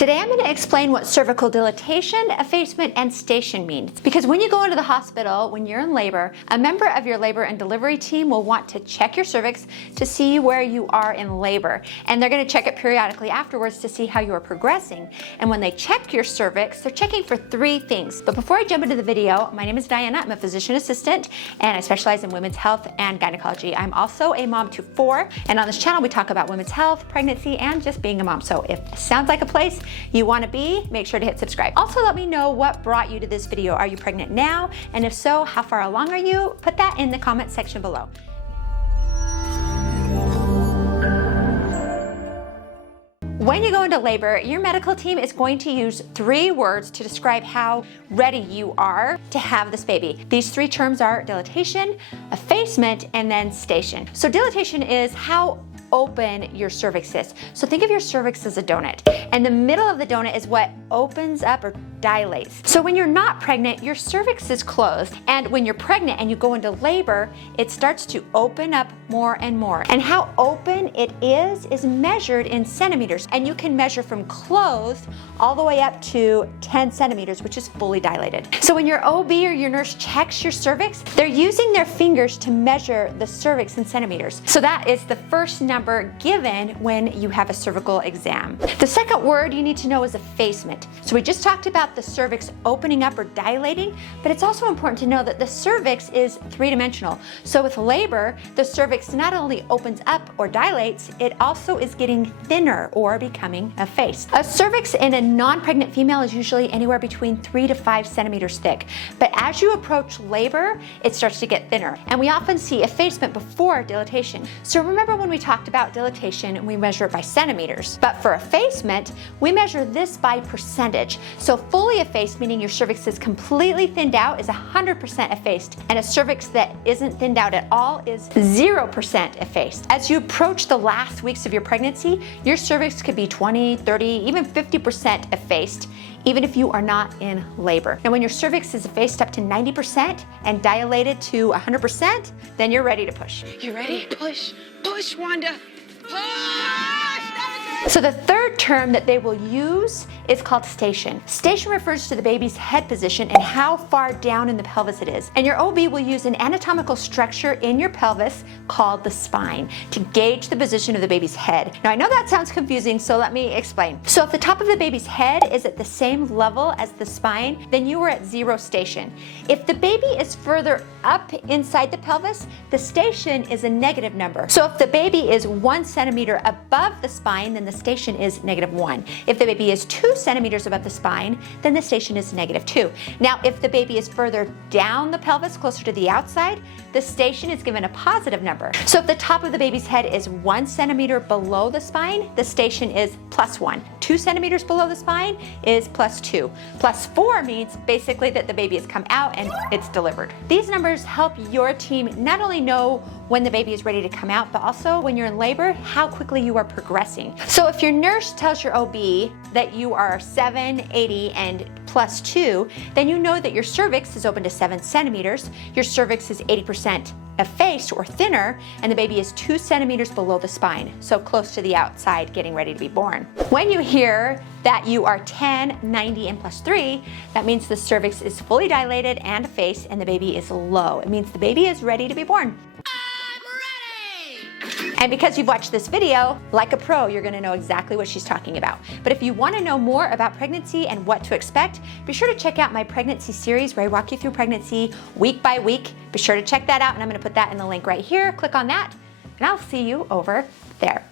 Today I'm going to explain what cervical dilatation, effacement, and station means. Because when you go into the hospital, when you're in labor, a member of your labor and delivery team will want to check your cervix to see where you are in labor. And they're going to check it periodically afterwards to see how you are progressing. And when they check your cervix, they're checking for 3 things. But before I jump into the video, my name is Diana. I'm a physician assistant and I specialize in women's health and gynecology. I'm also a mom to 4, and on this channel we talk about women's health, pregnancy, and just being a mom. So if it sounds like a place you want to be, make sure to hit subscribe. Also, let me know what brought you to this video. Are you pregnant now? And if so, how far along are you? Put that in the comment section below. When you go into labor, your medical team is going to use 3 words to describe how ready you are to have this baby. These 3 terms are dilatation, effacement, and then station. So dilatation is how open your cervix is. So think of your cervix as a donut, and the middle of the donut is what opens up or dilates. So when you're not pregnant, your cervix is closed, and when you're pregnant and you go into labor, it starts to open up more and more. And how open it is measured in centimeters, and you can measure from closed all the way up to 10 centimeters, which is fully dilated. So when your OB or your nurse checks your cervix, they're using their fingers to measure the cervix in centimeters. So that is the first number given when you have a cervical exam. The second word you need to know is effacement. So we just talked about the cervix opening up or dilating, but it's also important to know that the cervix is 3-dimensional. So with labor, the cervix not only opens up or dilates, it also is getting thinner or becoming effaced. A cervix in a non-pregnant female is usually anywhere between 3 to 5 centimeters thick, but as you approach labor, it starts to get thinner. And we often see effacement before dilatation. So remember when we talked about dilatation, we measure it by centimeters, but for effacement, we measure this by percentage. So fully effaced, meaning your cervix is completely thinned out, is 100% effaced, and a cervix that isn't thinned out at all is 0% effaced. As you approach the last weeks of your pregnancy, your cervix could be 20, 30, even 50% effaced, even if you are not in labor. And when your cervix is effaced up to 90% and dilated to 100%, then you're ready to push. You ready? Push, push, Wanda. Push! So the third term that they will use is called station. Station refers to the baby's head position and how far down in the pelvis it is. And your OB will use an anatomical structure in your pelvis called the spine to gauge the position of the baby's head. Now I know that sounds confusing, so let me explain. So if the top of the baby's head is at the same level as the spine, then you are at 0 station. If the baby is further up inside the pelvis, the station is a negative number. So if the baby is 1 centimeter above the spine, then the station is -1. If the baby is 2 centimeters above the spine, then the station is -2. Now, if the baby is further down the pelvis, closer to the outside, the station is given a positive number. So if the top of the baby's head is 1 centimeter below the spine, the station is +1. 2 centimeters below the spine is +2. +4 means basically that the baby has come out and it's delivered. These numbers help your team not only know when the baby is ready to come out, but also when you're in labor, how quickly you are progressing. So if your nurse tells your OB that you are 7, 80, and +2, then you know that your cervix is open to 7 centimeters, your cervix is 80% effaced or thinner, and the baby is 2 centimeters below the spine, so close to the outside, getting ready to be born. When you hear that you are 10, 90, and +3, that means the cervix is fully dilated and effaced, and the baby is low. It means the baby is ready to be born. And because you've watched this video, like a pro, you're gonna know exactly what she's talking about. But if you wanna know more about pregnancy and what to expect, be sure to check out my pregnancy series where I walk you through pregnancy week by week. Be sure to check that out, and I'm gonna put that in the link right here. Click on that, and I'll see you over there.